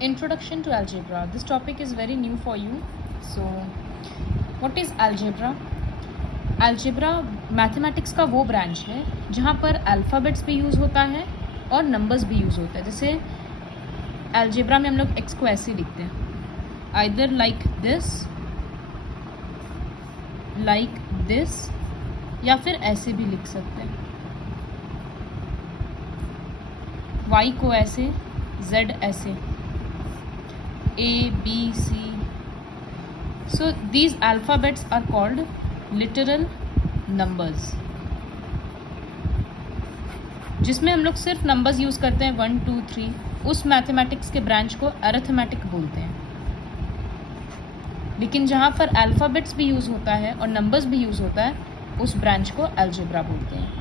Introduction to algebra. This topic is very new for you. So, what is algebra? Algebra mathematics का वो branch है जहाँ पर alphabets भी यूज़ होता है और नंबर्स भी यूज़ होता है. जैसे algebra में हम लोग x को ऐसे लिखते हैं, either like this, या फिर ऐसे भी लिख सकते हैं, y को ऐसे, z ऐसे, a b c. So these alphabets are called literal numbers, जिसमें हम लोग सिर्फ नंबर्स यूज़ करते हैं 1 2 3. उस मैथमेटिक्स के ब्रांच को अरिथमेटिक बोलते हैं. लेकिन जहाँ पर अल्फ़ाबेट्स भी यूज़ होता है और नंबर्स भी यूज़ होता है, उस ब्रांच को अलजेब्रा बोलते हैं.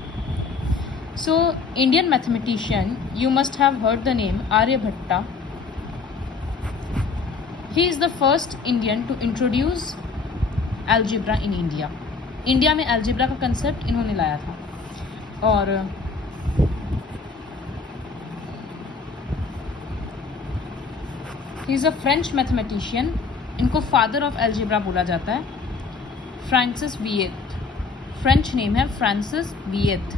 So Indian mathematician, you must have heard the name Aryabhatta. He is the first Indian to introduce algebra in India. India में अलजेब्रा का कंसेप्ट इन्होंने लाया था. और he is a French mathematician. इनको फादर ऑफ अलजेब्रा बोला जाता है. फ्रांसिस विएट, फ्रेंच नेम है Francis Viete.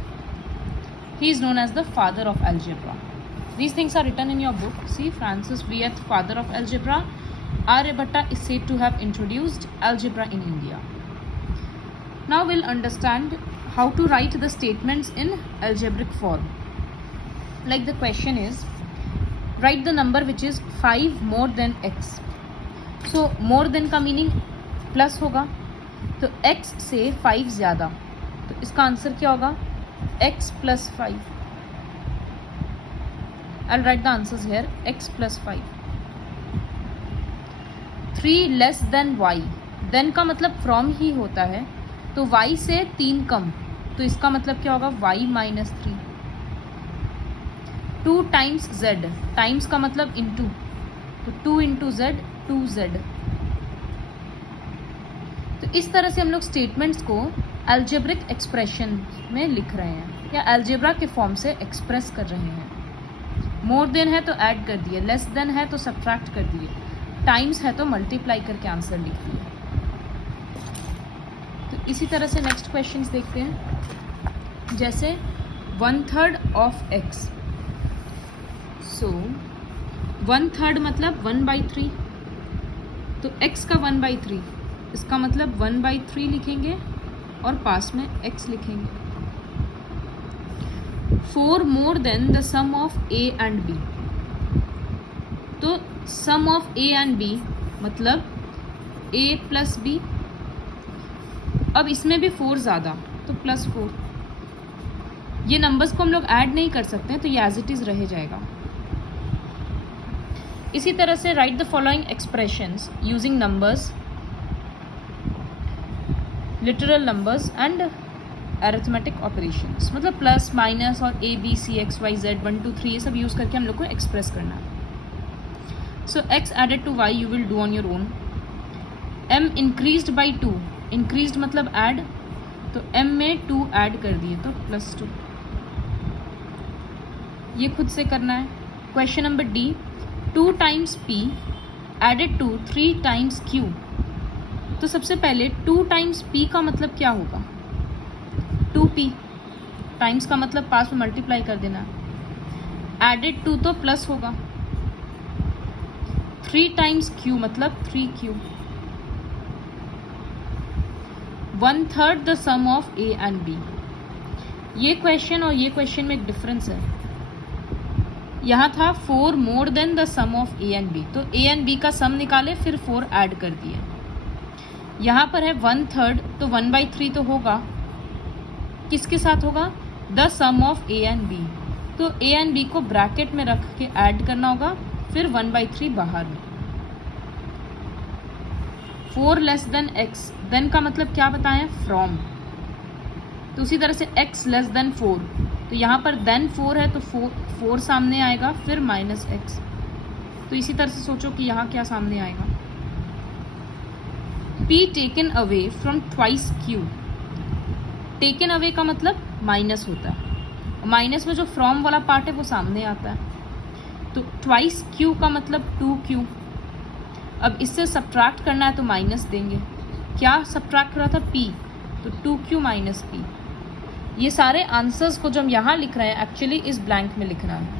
He is known as the father of algebra. These things are written in your book. See, Francis Viet, father of algebra. Aryabhatta is said to have introduced algebra in India. Now we'll understand how to write the statements in algebraic form. Like the question is, write the number which is 5 more than x. So more than का meaning plus होगा, तो x से 5 ज़्यादा, तो इसका answer क्या होगा? x plus 5. I'll write the answers here. x plus 5. 3 less than y. Then का मतलब from ही होता है, तो y से 3 कम, तो इसका मतलब क्या होगा? y minus 3. 2 times z. Times का मतलब into, तो 2 into z, 2z. तो इस तरह से हम लोग स्टेटमेंट्स को अलजेब्रिक एक्सप्रेशन में लिख रहे हैं या अलजेब्रा के फॉर्म से एक्सप्रेस कर रहे हैं. मोर देन है तो ऐड कर दिए, लेस देन है तो सब्ट्रैक्ट कर दिए, टाइम्स है तो मल्टीप्लाई करके आंसर लिख दिए. तो इसी तरह से नेक्स्ट क्वेश्चंस देखते हैं. जैसे 1/3 ऑफ x. सो 1/3 मतलब 1/3, तो x का 1/3, इसका मतलब 1/3 लिखेंगे और पास में x लिखेंगे. 4 more than the sum of a and b. तो sum of a and b मतलब a plus b. अब इसमें भी 4 ज़्यादा, तो +4. ये नंबर्स को हम लोग ऐड नहीं कर सकते हैं, तो ये एज इट इज़ रह जाएगा. इसी तरह से write the following expressions using numbers, literal numbers and arithmetic operations. मतलब प्लस माइनस और A B C X Y Z 1 2 3 ये सब यूज़ करके हम लोग को एक्सप्रेस करना है. So x added to y you will do on your own. m increased by 2. Increased मतलब ऐड, तो m में 2 ऐड कर दिए तो +2. ये खुद से करना है. Question number D. 2 times p added to 3 times q. तो सबसे पहले 2 times p का मतलब क्या होगा? 2p. टाइम्स का मतलब पास में मल्टीप्लाई कर देना. एडेड टू तो प्लस होगा. 3 times q मतलब 3q. 1/3 the sum of a and b. ये क्वेश्चन और ये क्वेश्चन में एक डिफरेंस है. यहाँ था 4 more than the sum of a and b, तो a एंड b का सम निकाले फिर 4 ऐड कर दिए. यहाँ पर है 1/3, तो 1/3 तो होगा, किसके साथ होगा? The sum of a and b. तो a एंड b को ब्रैकेट में रख के ऐड करना होगा, फिर 1/3 बाहर में. 4 लेस देन x. देन का मतलब क्या बताएं? फ्रॉम. तो उसी तरह से x लेस देन 4, तो यहाँ पर देन 4 है तो 4 सामने आएगा, फिर -x. तो इसी तरह से सोचो कि यहाँ क्या सामने आएगा? p taken away from twice q. Taken away का मतलब माइनस होता है, माइनस में जो फ्रॉम वाला पार्ट है वो सामने आता है. तो ट्वाइस क्यू का मतलब 2q। अब इससे सब्ट्रैक्ट करना है तो माइनस देंगे। क्या सब्ट्रैक्ट हो रहा था? p, तो 2q माइनस p। ये सारे आंसर्स को जो हम यहाँ लिख रहे हैं एक्चुअली इस ब्लैंक में लिखना है।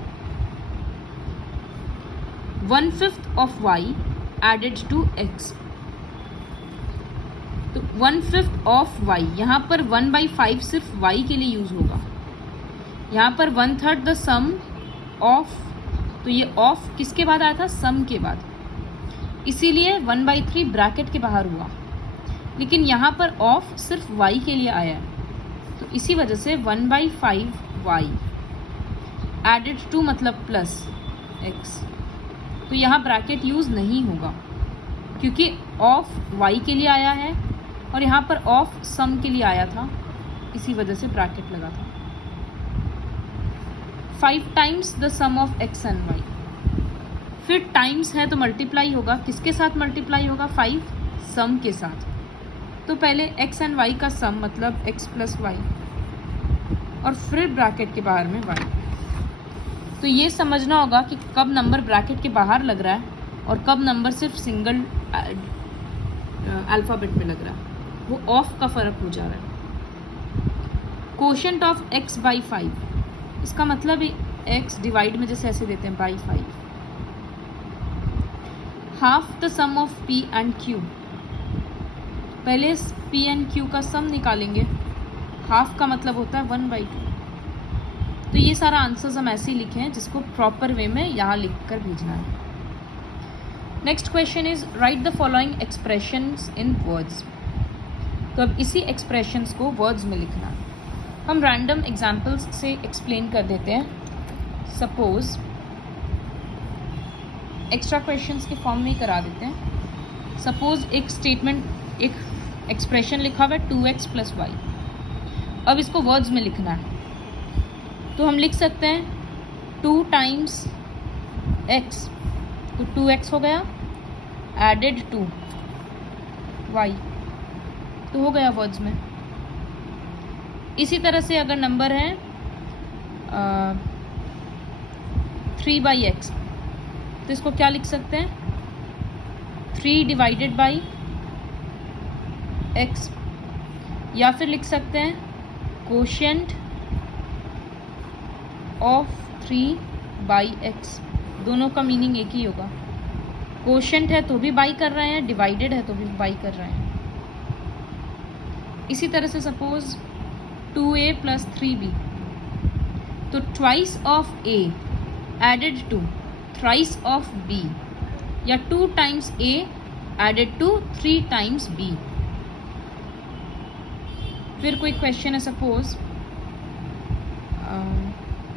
1/5 of y added to x, तो 1/5 ऑफ y, यहाँ पर 1/5 सिर्फ y के लिए यूज होगा। यहाँ पर 1/3 द सम ऑफ, तो ये ऑफ किसके बाद आया था? सम के बाद, इसीलिए 1/3 ब्रैकेट के बाहर हुआ। लेकिन यहाँ पर ऑफ सिर्फ y के लिए आया है, तो इसी वजह से 1/5y एडेड टू मतलब प्लस x, तो यहाँ ब्रैकेट यूज़ नहीं होगा क्योंकि ऑफ y के लिए आया है और यहाँ पर ऑफ सम के लिए आया था, इसी वजह से ब्रैकेट लगा था। 5 times the sum of x and y, फिर टाइम्स है तो मल्टीप्लाई होगा, किसके साथ मल्टीप्लाई होगा? 5 सम के साथ। तो पहले x एंड y का सम मतलब x प्लस y और फिर ब्रैकेट के बाहर में y। तो ये समझना होगा कि कब नंबर ब्रैकेट के बाहर लग रहा है और कब नंबर सिर्फ सिंगल अल्फ़ाबेट में लग रहा है, वो ऑफ का फ़र्क हो जा रहा है। कोशेंट ऑफ x बाई 5, इसका मतलब x डिवाइड में जैसे ऐसे देते हैं by 5। Half the sum of p and q, पहले p एंड q का सम निकालेंगे, हाफ का मतलब होता है 1/2। तो ये सारा आंसर्स हम ऐसे ही लिखे हैं जिसको प्रॉपर वे में यहाँ लिख कर भेजना है। Next question is right the following expressions in words. तो अब इसी एक्सप्रेशंस को वर्ड्स में लिखना है। हम रैंडम एग्जाम्पल्स से एक्सप्लेन कर देते हैं। सपोज एक्स्ट्रा क्वेश्चंस के फॉर्म में ही करा देते हैं। सपोज एक स्टेटमेंट, एक एक्सप्रेशन लिखा हुआ है 2x + y, अब इसको वर्ड्स में लिखना है। तो हम लिख सकते हैं 2 टाइम्स x, तो 2x हो गया, एडेड टू y, तो हो गया वर्ड्स में। इसी तरह से अगर नंबर है 3/x, तो इसको क्या लिख सकते हैं? 3 डिवाइडेड बाई x, या फिर लिख सकते हैं कोशेंट ऑफ 3/x। दोनों का मीनिंग एक ही होगा। कोशेंट है तो भी बाई कर रहे हैं, डिवाइडेड है तो भी बाई कर रहे हैं। इसी तरह से सपोज 2a + 3b, तो twice of a added to thrice of b, या 2 times a added to 3 times b। फिर कोई क्वेश्चन है, सपोज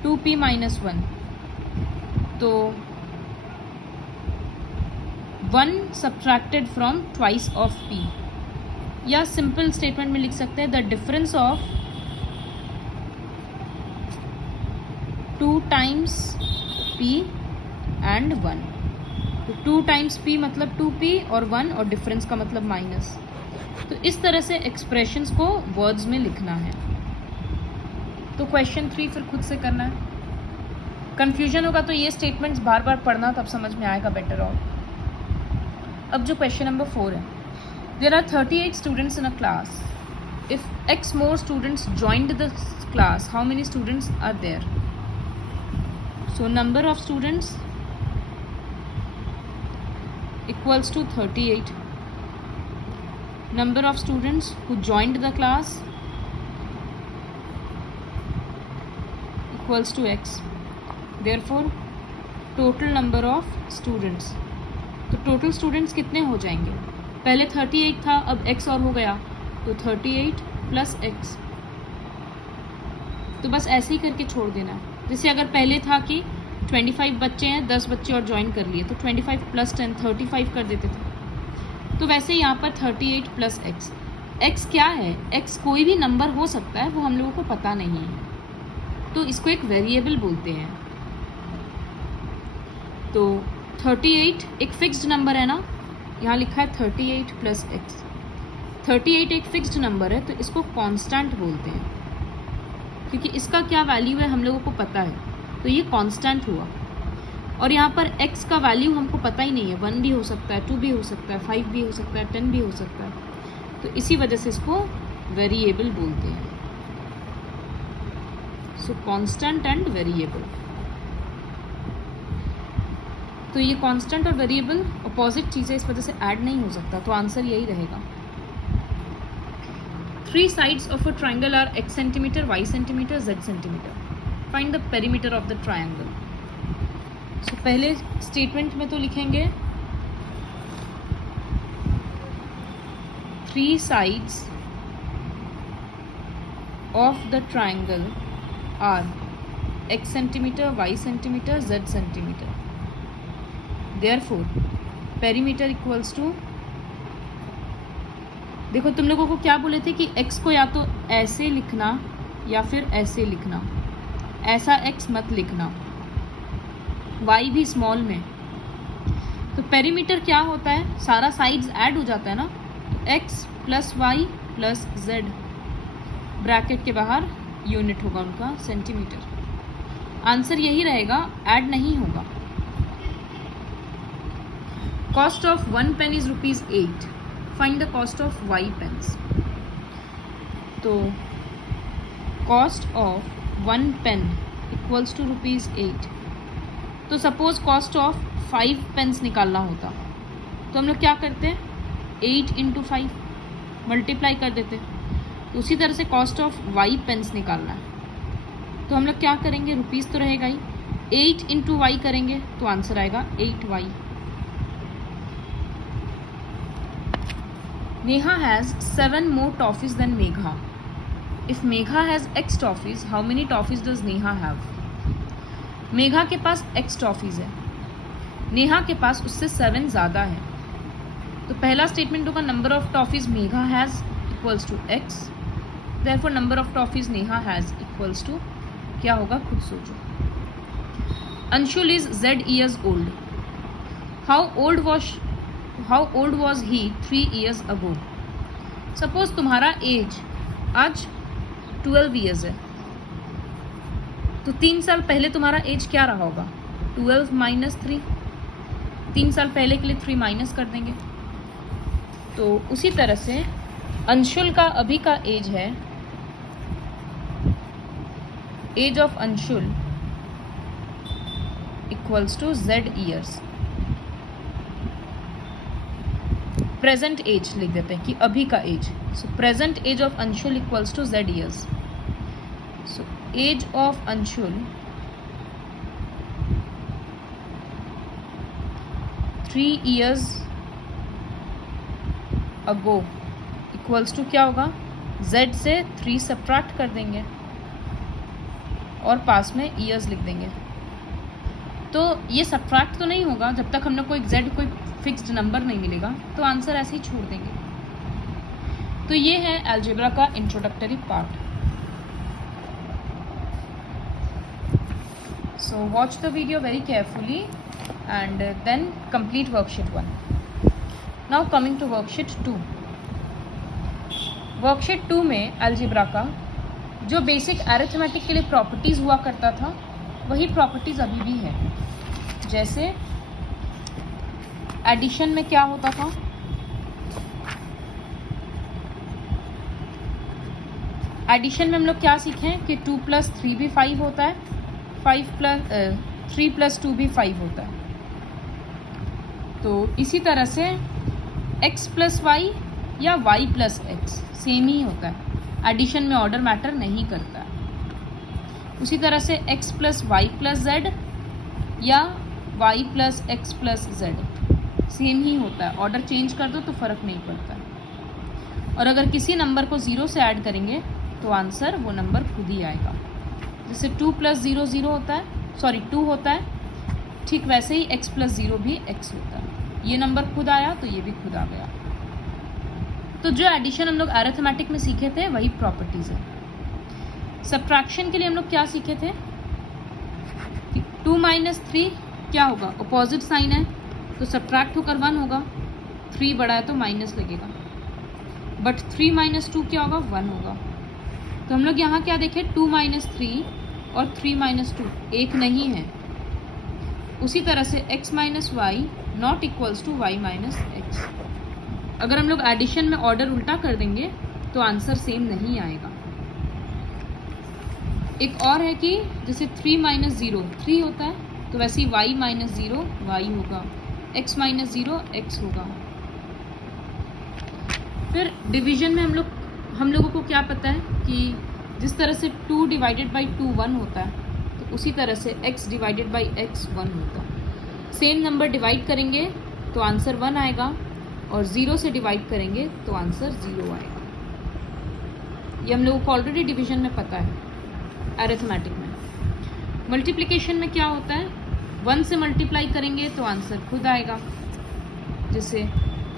2p - 1, तो 1 subtracted from twice of p, या सिंपल स्टेटमेंट में लिख सकते हैं the difference of 2 times p and 1। तो 2 टाइम्स p मतलब 2p और 1, और डिफरेंस का मतलब माइनस। तो इस तरह से एक्सप्रेशंस को वर्ड्स में लिखना है। तो क्वेश्चन 3 फिर खुद से करना है। कन्फ्यूजन होगा तो ये स्टेटमेंट्स बार बार पढ़ना, तब समझ में आएगा बेटर। और अब जो क्वेश्चन नंबर 4 है, there are 38 students in a class, if x more students joined the class, how many students are there? So number of students equals to 38, number of students who joined the class equals to x, therefore total number of students, तो total students कितने हो जाएंगे? पहले 38 था, अब x और हो गया, तो 38 + x। तो बस ऐसे ही करके छोड़ देना। जैसे अगर पहले था कि 25 बच्चे हैं, 10 बच्चे और ज्वाइन कर लिए, तो 25 + 10 35 कर देते थे। तो वैसे यहाँ पर 38 + x। x क्या है? x कोई भी नंबर हो सकता है, वो हम लोगों को पता नहीं है, तो इसको एक वेरिएबल बोलते हैं। तो 38 एक फिक्स्ड नंबर है ना, यहाँ लिखा है 38 + x। 38 एक फिक्स्ड नंबर है, तो इसको कांस्टेंट बोलते हैं, क्योंकि इसका क्या वैल्यू है हम लोगों को पता है, तो ये कांस्टेंट हुआ। और यहाँ पर x का वैल्यू हमको पता ही नहीं है, 1 भी हो सकता है, 2 भी हो सकता है, 5 भी हो सकता है, 10 भी हो सकता है, तो इसी वजह से इसको वेरिएबल बोलते हैं। सो कांस्टेंट एंड वेरिएबल। तो ये कांस्टेंट और वेरिएबल अपोजिट चीज़ें, इस वजह से ऐड नहीं हो सकता, तो आंसर यही रहेगा। 3 sides of a triangle are x centimeter, y centimeter, z centimeter. Find the perimeter of the triangle. So पहले स्टेटमेंट में तो लिखेंगे 3 sides of the triangle are x centimeter, y centimeter, z centimeter. Therefore perimeter equals to, देखो तुम लोगों को क्या बोले थे कि x को या तो ऐसे लिखना या फिर ऐसे लिखना, ऐसा x मत लिखना, y भी स्मॉल में। तो पेरीमीटर क्या होता है, सारा साइड्स ऐड हो जाता है ना, तो x plus Y plus Z, bracket के बाहर यूनिट होगा उनका सेंटीमीटर। आंसर यही रहेगा, ऐड नहीं होगा। Cost of 1 pen is ₹8. Find the cost of y pens. तो cost of 1 pen equals to ₹8। तो सपोज कॉस्ट ऑफ 5 pens निकालना होता तो हम लोग क्या करते, 8 × 5 मल्टीप्लाई कर देते। तो उसी तरह से कॉस्ट ऑफ y pens निकालना है तो हम लोग क्या करेंगे, रुपीज़ तो रहेगा ही, 8 × y करेंगे तो आंसर आएगा 8y। Neha has 7 more toffees than Megha. If Megha has X toffees, how many toffees does Neha have? Megha के पास X टॉफीज़ है, नेहा के पास उससे 7 ज़्यादा है। तो पहला स्टेटमेंट होगा number of toffees Megha has equals to X, therefore number of toffees Neha has equals to क्या होगा, खुद सोचो। Anshul is Z years old. How old was he 3 years ago? Suppose तुम्हारा एज आज 12 years है, तो 3 साल पहले तुम्हारा एज क्या रहा होगा, 12 - 3, 3 साल पहले के लिए 3 माइनस कर देंगे। तो उसी तरह से अंशुल का अभी का एज है, age of Anshul equals to Z years। Present age लिख देते हैं कि अभी का age, so present age of Anshul equals to Z years। So age of Anshul 3 years ago equals to क्या होगा, Z से 3 सब्ट्रैक्ट कर देंगे और पास में ईयर्स लिख देंगे। तो ये सब्ट्रैक्ट तो नहीं होगा जब तक हम लोग को Z कोई फिक्स्ड नंबर नहीं मिलेगा, तो आंसर ऐसे ही छोड़ देंगे। तो ये है अलजेब्रा का introductory part. So watch the video very carefully and then complete worksheet 1. Now coming to worksheet 2. Worksheet 2 में अलजेब्रा का जो बेसिक अरिथमेटिक के लिए प्रॉपर्टीज़ हुआ करता था वही प्रॉपर्टीज़ अभी भी है। जैसे एडिशन में क्या होता था, एडिशन में हम लोग क्या सीखें कि 2 + 3 भी 5 होता है, 3 + 2 भी 5 होता है। तो इसी तरह से x + y या y + x सेम ही होता है, एडिशन में ऑर्डर मैटर नहीं करता है। उसी तरह से x + y + z या y + x + z सेम ही होता है, ऑर्डर चेंज कर दो तो फ़र्क नहीं पड़ता। और अगर किसी नंबर को 0 से ऐड करेंगे तो आंसर वो नंबर खुद ही आएगा। जैसे 2 + 0 0 होता है, 2 होता है, ठीक वैसे ही x + 0 भी x होता है। ये नंबर खुद आया तो ये भी खुद आ गया। तो जो एडिशन हम लोग अरिथमेटिक में सीखे थे वही प्रॉपर्टीज़ है। सब्ट्रैक्शन के लिए हम लोग क्या सीखे थे, 2 - 3 क्या होगा, अपोजिट साइन है तो सब्ट्रैक्ट होकर 1 होगा, 3 बड़ा है तो माइनस लगेगा, बट 3 - 2 क्या होगा, 1 होगा। तो हम लोग यहाँ क्या देखें, 2 - 3 और 3 - 2 एक नहीं है। उसी तरह से x minus Y not equals to Y minus X. अगर हम लोग एडिशन में ऑर्डर उल्टा कर देंगे तो आंसर सेम नहीं आएगा। एक और है कि जैसे 3 माइनस 0 3 होता है, तो वैसे ही y माइनस 0 y होगा, x माइनस 0 x होगा। फिर डिवीजन में हम लोगों को क्या पता है कि जिस तरह से 2 डिवाइडेड बाई 2 1 होता है, तो उसी तरह से x डिवाइडेड बाई x 1 होता है। सेम नंबर डिवाइड करेंगे तो आंसर 1 आएगा, और 0 से डिवाइड करेंगे तो आंसर 0 आएगा। ये हम लोगों को ऑलरेडी डिवीजन में पता है। अरिथमेटिक में मल्टीप्लिकेशन में क्या होता है, 1 से मल्टीप्लाई करेंगे तो आंसर खुद आएगा, जैसे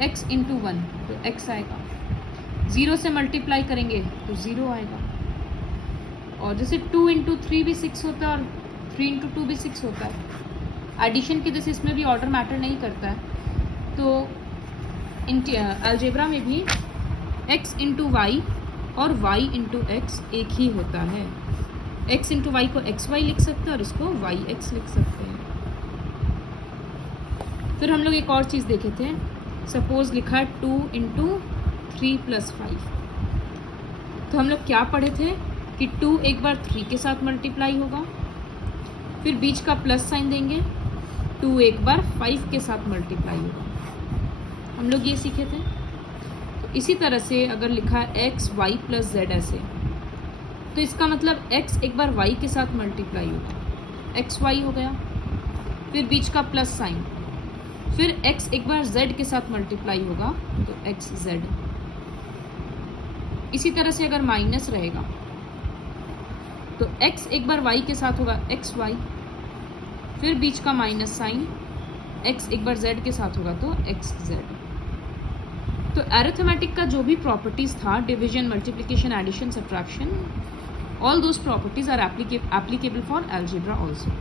x इंटू 1 तो x आएगा, 0 से मल्टीप्लाई करेंगे तो 0 आएगा। और जैसे 2 इंटू 3 भी 6 होता है और 3 इंटू 2 भी 6 होता है। एडिशन की जैसे इसमें भी ऑर्डर मैटर नहीं करता है, तो अलजेब्रा में भी x इंटू वाई और y इंटू एक्स एक ही होता है। x इंटू वाई को xy लिख सकते हैं और इसको yx लिख सकते हैं। फिर हम लोग एक और चीज़ देखे थे, सपोज लिखा है 2 इंटू 3 प्लस 5, तो हम लोग क्या पढ़े थे कि 2 एक बार 3 के साथ मल्टीप्लाई होगा, फिर बीच का प्लस साइन देंगे, 2 एक बार 5 के साथ मल्टीप्लाई होगा। हम लोग ये सीखे थे। तो इसी तरह से अगर लिखा है x y प्लस z ऐसे, तो इसका मतलब x एक बार y के साथ मल्टीप्लाई होगा, x y हो गया, फिर बीच का प्लस साइन, फिर x एक बार z के साथ मल्टीप्लाई होगा तो x z। इसी तरह से अगर माइनस रहेगा तो x एक बार y के साथ होगा x y, फिर बीच का माइनस साइन, x एक बार z के साथ होगा तो x z। तो अरिथमेटिक का जो भी प्रॉपर्टीज था, division, multiplication, addition, subtraction, all those properties are applicable for algebra also.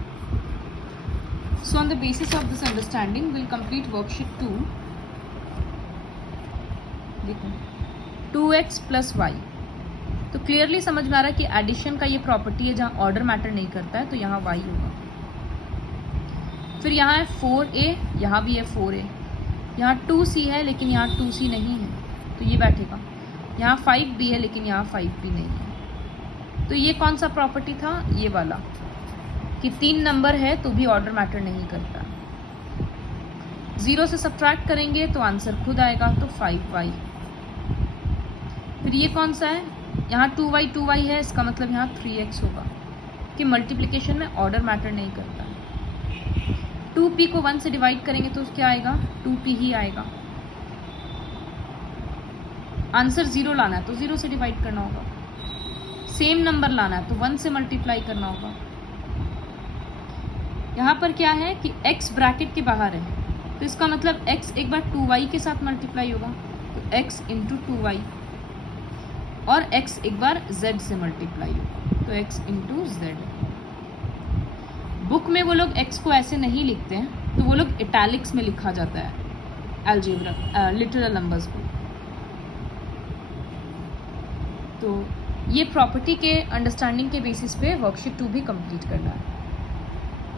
So on the basis of this understanding we'll complete worksheet 2. देखो 2x plus y, तो क्लियरली समझ में आ रहा है कि एडिशन का ये प्रॉपर्टी है, जहाँ ऑर्डर मैटर नहीं करता है, तो यहाँ y होगा। फिर यहाँ है 4a, यहाँ भी है 4a, यहाँ 2c है लेकिन यहाँ 2c नहीं है, तो ये बैठेगा। यहाँ 5b है लेकिन यहाँ 5b नहीं है। तो ये कौन सा प्रॉपर्टी था, ये वाला, कि 3 नंबर है तो भी ऑर्डर मैटर नहीं करता। 0 से सब्ट्रैक्ट करेंगे तो आंसर खुद आएगा, तो 5y। फिर ये कौन सा है, यहाँ 2y है, इसका मतलब यहाँ 3x होगा, कि मल्टीप्लिकेशन में ऑर्डर मैटर नहीं करता। 2p को 1 से डिवाइड करेंगे तो क्या आएगा, 2p ही आएगा। आंसर 0 लाना है तो 0 से डिवाइड करना होगा, सेम नंबर लाना है तो 1 से मल्टीप्लाई करना होगा। यहाँ पर क्या है कि x ब्रैकेट के बाहर है, तो इसका मतलब x एक बार 2y के साथ मल्टीप्लाई होगा, तो x इंटू 2y, और x एक बार z से मल्टीप्लाई होगा, तो x इंटू z। बुक में वो लोग x को ऐसे नहीं लिखते हैं, तो वो लोग इटैलिक्स में लिखा जाता है अलजेब्रा, लिटरल नंबर्स को। तो ये प्रॉपर्टी के अंडरस्टैंडिंग के बेसिस पे वर्कशीट 2 भी कंप्लीट करना है।